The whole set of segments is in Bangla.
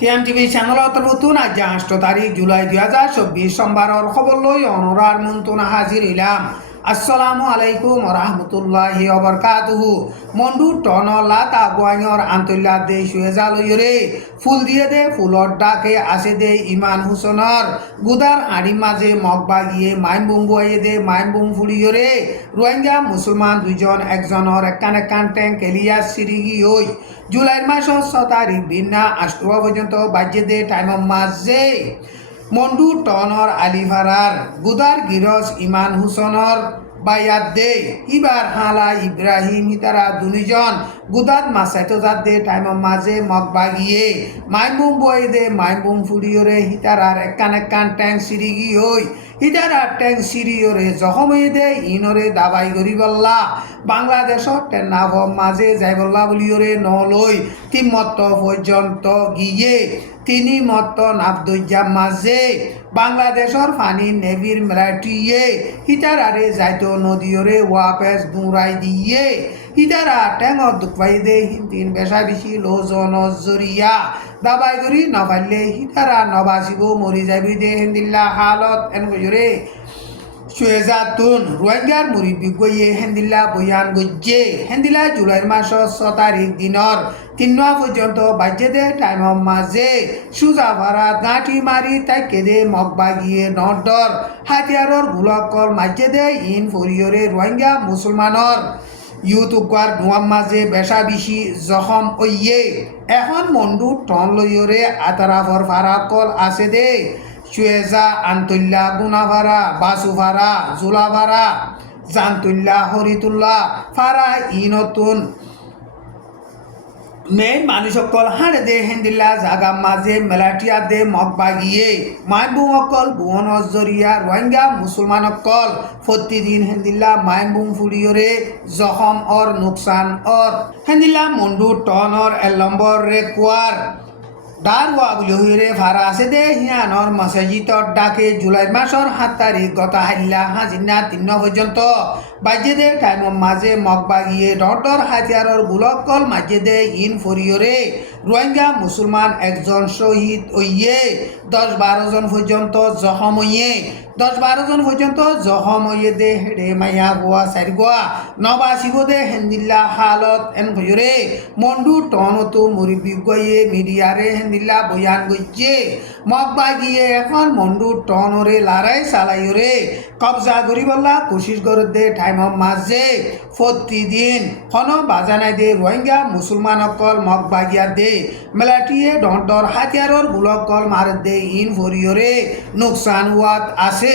টিএমটিভি চ্যানেলত নতুন আজ 8 তারিখ জুলাই 2024 সোমবারের খবর লই অনরার মন্তুনা হাজির হইলাম। আসসালামু আলাইকুম রহমতুল্লাহি ওবরকাতুহু। মন্ডু টন লাতা গোয়াঙর আন্তল্লা দে সুয়েজা লইরে ফুল দিয়ে দে ফুলর ডাকে আসে দে ইমান হুসনর গুদার হাড়ি মাঝে মগবা গিয়ে মাইম বুম বুয়াইয়ে দে মাইম বুম ফুলিয়রে রোহিঙ্গা মুসলমান দুইজন একজনের একান ট্যাঙ্ক এলিয়া সিরিগি হই জুলাই মাসের 6 তারিখ বিনা 8 পর্যন্ত বাজে দে টাইম মাঝে মন্ডু টনর আলিভারার গুদার গিরস ইমান হুসনর বায়াত দে ইবার হালা ইব্রাহিম হিতারা দুজন গুদাত মাসাইতো জাত দে টাইম মাঝে মগবা গিয়ে মাইমুম বই দে মাইমুম ফুরিয়রে হিতারার একান ট্যাঙ্ক সিরিগি হই হিতারা ট্যাঙ্ক সিরিয়রে জখমে দে ইনরে দাবাই গরি বল্লা বাংলাদেশত টেন্নাভ মাঝে যাই বল্লা বলিয়রে নলই তিমত্ত পর্যন্ত গিয়ে তিনি মত নাবদৈজা মাঝে বাংলাদেশর ফানি নেভির মেলাটিয়ে হিতারারে যাইতো নদীরে ওয়াপেস দুরাই দিয়ে হিতারা ট্যাঙর দুপাই দে হিন্দিন বেশা বেশি লোজন জরিয়া দাবাই করি নভাইলে হিতারা নবাসিব মরি যাবি দে হিন্দিল্লা হালত এন গজরে সুয়েজাতুন রোহিঙ্গার মুরিবি গইয়ে হেন্দিল্লা বয়ান গজ্জে হেন্দিলা জুলাই মাসের 6 তারিখ দিনর 3 পর্যন্ত বাজে দে টাইম মাঝে সুজা ভাড়া গাঁটি মারি তাই কেদে মগবা গিয়ে নডর হাতিয়ারর গুলকল মাঝে দে ইন ফরিয়রে রোহিঙ্গা মুসলমানর ইউতুকার নোয়াম মাঝে বেশা বেশি জখম ওইয়ে এখন মন্ডু টন লইয়রে আতারাফর ফারাকল আছে দে সুয়েজা আন্তল্লা গুনাভারা বাসুভারা জুলাভারা জানতুল্লাহ হরিতুল্লাহ ফারা ই নতুন মেন মানুষকল হাড়ে দে হেন্দিল্লা জাগা মাঝে মেলাটিয়া দে মগবা গিয়ে মাইবুম অকল বুয়ন জরিয়া রোহিঙ্গা মুসলমান অকল প্রতিদিন হেন্দিল্লা মাইবুম ফুরিয়রে জখম অর নুকসান অর হেন্দিল্লা মন্ডু টনর এলম্বর রে কুয়ার ডারওয়া বুলিহরে ভাড়া আছে দে হিয়ানর মসজিদর ডাকে জুলাই মাসের 7 তারিখ গত হাইলা হাজিনা 3 পর্যন্ত বাজে দে টাইম মাঝে মগবা গিয়ে ডর হাতিয়ারর গুলকল মাঝে দে ইন ফরিয়রে রোহিঙ্গা মুসলমান একজন শহীদ হইয়ে 10-12 জন পর্যন্ত জখম হইয়ে 10-12 জন পর্যন্ত জখম হইয়ে দে হেডে মাইয়া গোয়া সারি গোয়া নবাসিব দে হেন্দিল্লা হালত এন গয়রে মন্ডু টনতো মুরিবি গয়ে মিডিয়ারে হেন্দিল্লা বয়ান গইছে মগবা গিয়ে এখন মন্ডু টনরে লড়াই চালাইরে কবজা করিবল্লা কোশিশ করে দে টাইম মাঝে প্রতিদিন হন বাজানাই দে রোহিঙ্গা মুসলমান অকল মগবা গিয়া দে মেলাটিয়ে ডর হাতিয়ারর গুলকল মার দে ইন ফরিয়রে নুকসান ওয়াত আছে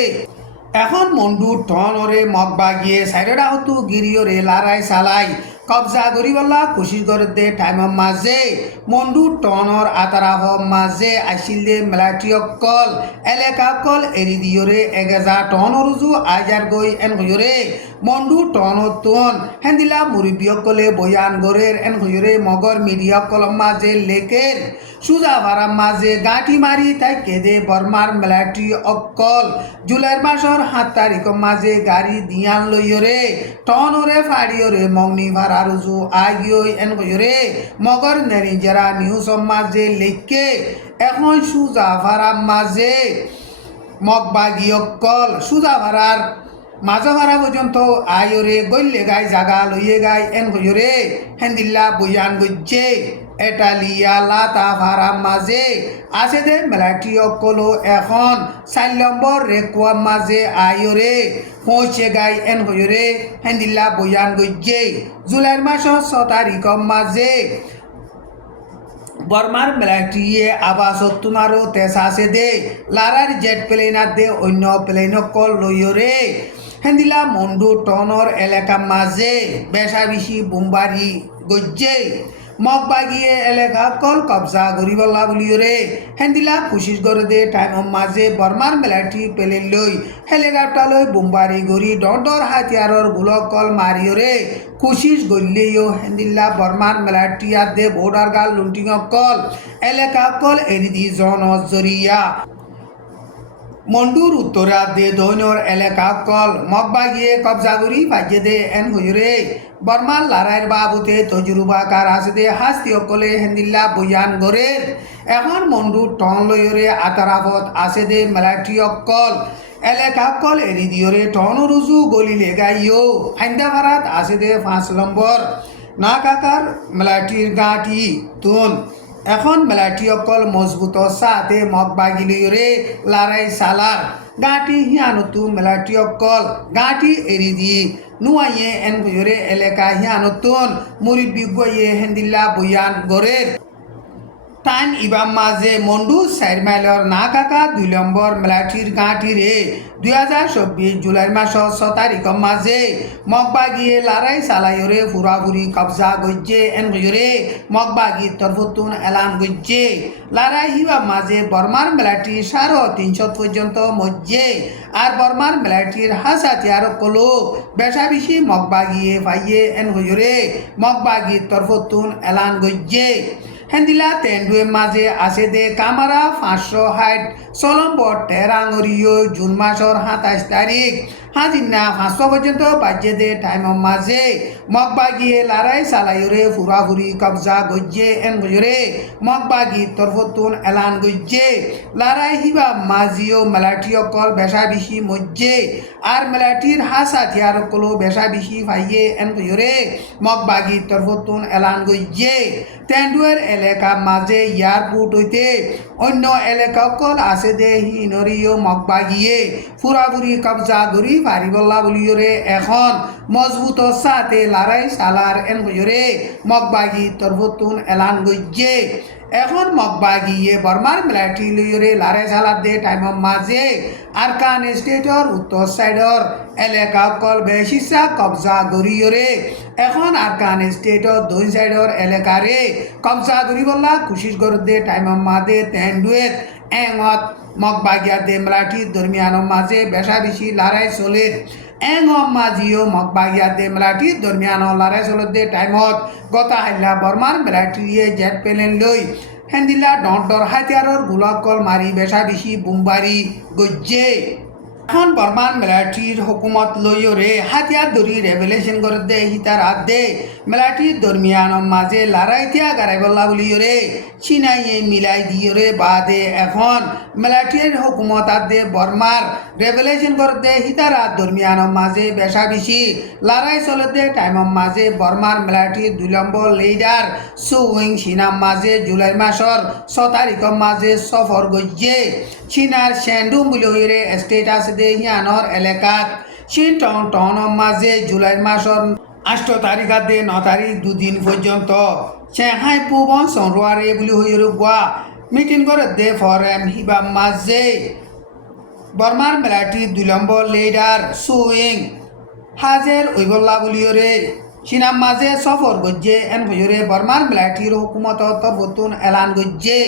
এখন মন্ডু টনরে মগবা গিয়ে সাইডা হতু গিরিয়রে লড়াই চালাই কবজা করিবল্লা কোশিশ করে দে টাইম মাঝে মন্ডু টনর আতারাহ মাঝে আসিল দে মেলাটি অকল এলাকা অকল এরি দিয়রে 1000 টন রুজু আজার গই এন গয়রে মন্ডু টনতন হেন্দিলা মুরিবি অকলে বয়ান গরের এন গয়রে মগর মিডিয়া অকল মাঝে লেকের সুজা ভাড়া মাঝে গাঁটি মারি তাই কেদে বর্মার মেলাটি অকল জুলাই মাসের 7 তারিখ মাঝে গাড়ি দিয়ান লইয়রে টনরে ফাড়িয়রে মংনি ভাড়া রুজু আগিয়ই এন গয়রে মগর নেরি যারা নিউজ মাঝে লেখকে এখন সুজা ভাড়া মাঝে মগবা গিয়কল সুজা ভাড়ার মাঝা ভাড়া পর্যন্ত আয়রে গল্লে গাই জাগা লইয়ে গাই এন গয়রে হেন্দিল্লা বয়ান গজ্জে এটালিয়া লাতা ভাড়া মাঝে আছে দে মেলাটি অকলো এখন 4 নম্বর রেকুয়া মাঝে আয়রে পৌঁছে গাই এন গয়রে হেন্দিল্লা বয়ান গজ্জে জুলাই মাসের 6 তারিখ মাঝে বর্মার মেলাটিয়ে আবাসত তোমারও তেজ আছে দে লারার জেট প্লেনার দে অন্য প্লেন কল লইয়রে হেন্দিলা মন্ডু টনর এলাকা মাঝে বেশা বেশি বোমবারি গজ্জে মগবা গিয়ে এলাকা কল কবজা করিবল্লা বলিয়রে হেন্দিলা কোশিশ করে দে টাইম মাঝে বর্মার মেলাটি পেলে লই হেলিকপ্টার লই বোমবারি গড়ি ডর হাতিয়ারর গুলকল মারিয়রে কোশিশ গল্লেও হেন্দিল্লা বর্মার মেলাটি দে বর্ডার গাল লুন্টিং কল এলাকা কল এরি দি জন জরিয়া মন্ডুর উত্তরার্ধে দৈনর এলাকা কল মগবাগিয়ে কবজাগুড়ি ফাইজে দে এন হুজুরে বর্মার লড়াইয়ের বাবুতে তজুরুবাকার আছে দে হাস্তি অকলে হেন্দিল্লা বয়ান গরের এখন মন্ডুর টন লইরে আতারাফত আছে দে মেলাটি অকল এলাকা কল এরি দিয়রে টন রুজু গলি লেগাইও হাইন্দাভারাত আছে দে 5 নম্বর না কাকার মেলাটির গাঁটি তুন এখন মেলাটি অকল মজবুত সাথে মগবাগিলিরে লারাই সালার গাঁটি হিয়ানতু মেলাটি অকল গাঁটি এরি দি নুয়াইয়ে এন গুজরে এলাকা হিয়ানতুন মুরিবিগয়ে হেন্দিল্লা বয়ান গরের টাইম ইবাম মাঝে মন্ডু 4 মাইলর না কাকা 2 নম্বর মেলাটির গাঁটিরে 2024 জুলাই মাসর 6 তারিখ মাঝে মগবাগিয়ে লারাই সালাইরে ফুরাফুরি কবজা গজ্জে এন গজরে মগবাগি তরফতুন এলান গজ্জে লারাই হিবাম মাঝে বর্মার মেলাটি 350 পর্যন্ত মজ্জে আর বর্মার মেলাটির হাসাতিয়ার কলো বেশা বেশি মগবাগিয়ে পাইয়ে এন গজরে মগবাগি তরফতুন এলান গজ্জে হেন্দিলা তেন্ডুয়ে মাঝে আছে দে কামারা 560 নম্বর টেরাঙরিও জুন মাসর 27 তারিখ হাজিনা 500 পর্যন্ত বাজে দে টাইম মাঝে মগবাগিয়ে লারাই সালাইরে ফুরাফুরি কবজা গজ্জে এন গজরে মগবাগি তরফতুন এলান গজ্জে লারাই হিবা মাজিও মেলাটিও কল বেশা বেশি মজ্জে আর মেলাটির হাসাতিয়ার কলো বেশা বেশি ফাইয়ে এন গজরে মগবাগি তরফতুন এলান গজ্জে তেন্ডুয়ের এলাকা মাঝে এয়ারপোর্ট হইতে অন্য এলাকা কল আছে দে হিনরিও মগবাগিয়ে ফুরাফুরি কবজা গরি পারিবল্লা বলিয়রে এখন মজবুত সাথে লারাই সালার এন গজরে মগবাগি তরফতুন এলান গজ্জে এখন মগবাগিয়ে বর্মার মেলাটি লইরে লারাই সালার দে টাইম মাঝে আরকান স্টেটর উত্তর সাইডর এলাকা কল বেশিসা কবজা গরিয়রে এখন আরকান স্টেটর 2 সাইডর এলাকারে কবজা গরিবল্লা কুশিস গরদে টাইম মাঝে তেন্ডুয়েত এঙত মগবাগিয়া দে মেলাটি দরমিয়ান মাঝে বেশা বেশি লারাই চলে এং মাঝিও মগবাগিয়া দে মেলাটি দরমিয়ান লারাই চলে দে টাইমত গতা হাইলা বর্মার মেলাটিয়ে জেট প্লেন লই হেন্দিলা ডর হাতিয়ারর গুলাকল মারি বেশা বেশি বুমবারি গজ্জে এখন বর্মান মেলাটির হুকুমত লইরে হাতিয়ার ধরি রেভেলেশন করে দে হিতার হাত দে মেলাটির দরমিয়ান মাঝে লারাইতিয়া গারাইবল্লা বলিরে চিনাইয়ে মিলাই দিয়রে বাদে এখন মেলাটির হুকুমত হাত দে বর্মার রেভেলেশন করে দে হিতার হাত দরমিয়ান মাঝে বেশা বেশি লারাই চলে দে টাইম মাঝে বর্মার মেলাটির 2 নম্বর লিডার সুইং সিনাম মাঝে জুলাই মাসর 6 তারিখ মাঝে সফর গজ্জে চীনার স্যান্ডুম বলিরে স্টেটাস দে হিয়ানর এলাকাত চীন টন মাঝে জুলাই মাসর 8 তারিখ দে 9 তারিখ 2 দিন পর্যন্ত চেহাই পুবন সনরুয়ারে বলি হইরে গোয়া মিটিং করে দে ফরেন হিবা মাঝে বর্মার মেলাটি 2 নম্বর লিডার সুইং হাজের ওইবল্লা বলিরে চীনার মাঝে সফর গজ্জে এন হজরে বর্মার মেলাটির হুকুমত তরফতুন এলান গজ্জে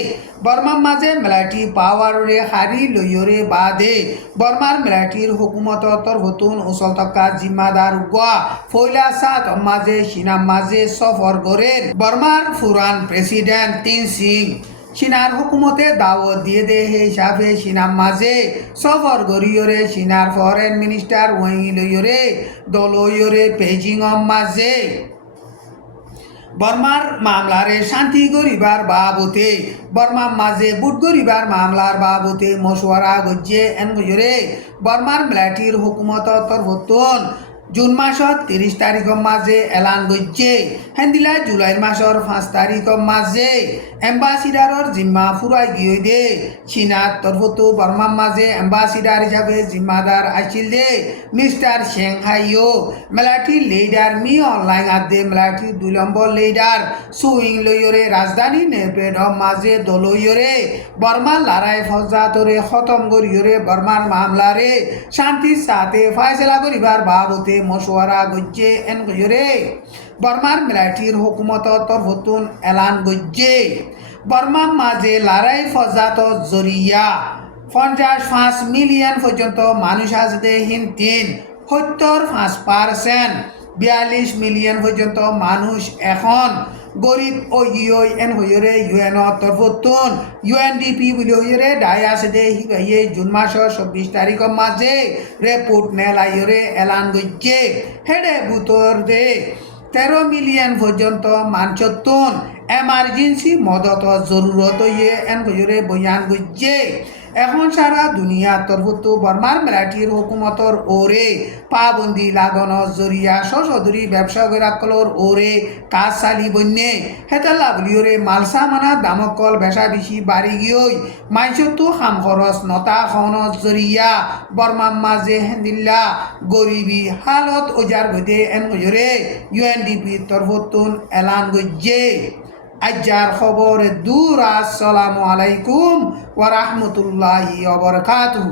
বর্মার মাঝে মেলাটি পাওয়ারে হারি লইয়রে বাদে বর্মার মেলাটির হুকুমত তরফতুন উসল তক্কা জিম্মাদার গোয়া ফয়লা সাত মাঝে চীনার মাঝে সফর গরের বর্মার ফুরান প্রেসিডেন্ট তিন সিং চীনার হুকুমতে দাওয়াত দিয়ে দে হিসাবে চীনার মাঝে সফর গরিয়রে চীনার ফরেন মিনিস্টার ওয়াই লইয়রে দলইয়রে বেজিং মাঝে বর্মার মামলারে শান্তি গরিবার বাবতে বর্মার মাঝে বুট গরিবার মামলার বাবতে মশওয়ারা গজ্জে এন গজরে বর্মার মেলাটির হুকুমত তরফতুন জুন মাসর 30 তারিখ মাঝে এলান গজ্জে হেন্দিলা জুলাই মাসর 5 তারিখ মাঝে এম্বাসিডারর জিম্মা ফুরাই গিয়ে দে চীনার তরফতু বর্মার মাঝে এম্বাসিডার হিসাবে জিম্মাদার আসছিল দে মিস্টার শেংহাইও মেলাটি লিডার মি অনলাইন আদে মেলাটি 2 নম্বর লিডার সুইং লইয়রে রাজধানী নেপেড মাঝে দলইয়রে বর্মার লড়াই ফজাতরে খতম করিয়রে বর্মার মামলারে শান্তির সাথে ফয়সলা করিবার বাবতে মশওয়ারা গজ্জে এন গজরে বর্মার মেলাটির হুকুমত তরফতুন এলান গজ্জে বর্মার মাঝে লড়াই ফজাত জরিয়া 55 মিলিয়ন পর্যন্ত মানুষ আছে হিন 3 75% 42 মিলিয়ন পর্যন্ত মানুষ এখন গরিব ও ইউএন হইরে ইউএন তরফতুন ইউএনডিপি বলি হইরে ডাই আছে দে হিবাইয়ে জুন মাসের 24 তারিখ মাঝে রিপোর্ট নেলাইরে এলান গইছে হেডে বুতর দে 13 মিলিয়ন পর্যন্ত মানচতুন এমার্জেন্সি মদত জরুরত ইয়ে এন হইরে বয়ান গইছে এখন সারা দুনিয়া তরফতো বর্মার মেলাটির হুকুমতর ওরে পাবন্দি লাগানোর জরিয়া সশদরি ব্যবসা করাকলর ওরে কাজ চালি বন্যে হেতাল্লা বলি ওরে মালসা মানা দামকল বেসা বেশি বাড়ি গিয়েই মাইসতো খাম খরচ নতা খনর জরিয়া বর্মার মাঝে হেন্দিল্লা গরিবী হালত ওজার গদে এন গজরে ইউএনডিপি তরফতুন এলান গজ্জে আজ্জার খবর দূর আসসালামু আলাইকুম ওয়া রাহমাতুল্লাহি ওয়া বারাকাতুহু।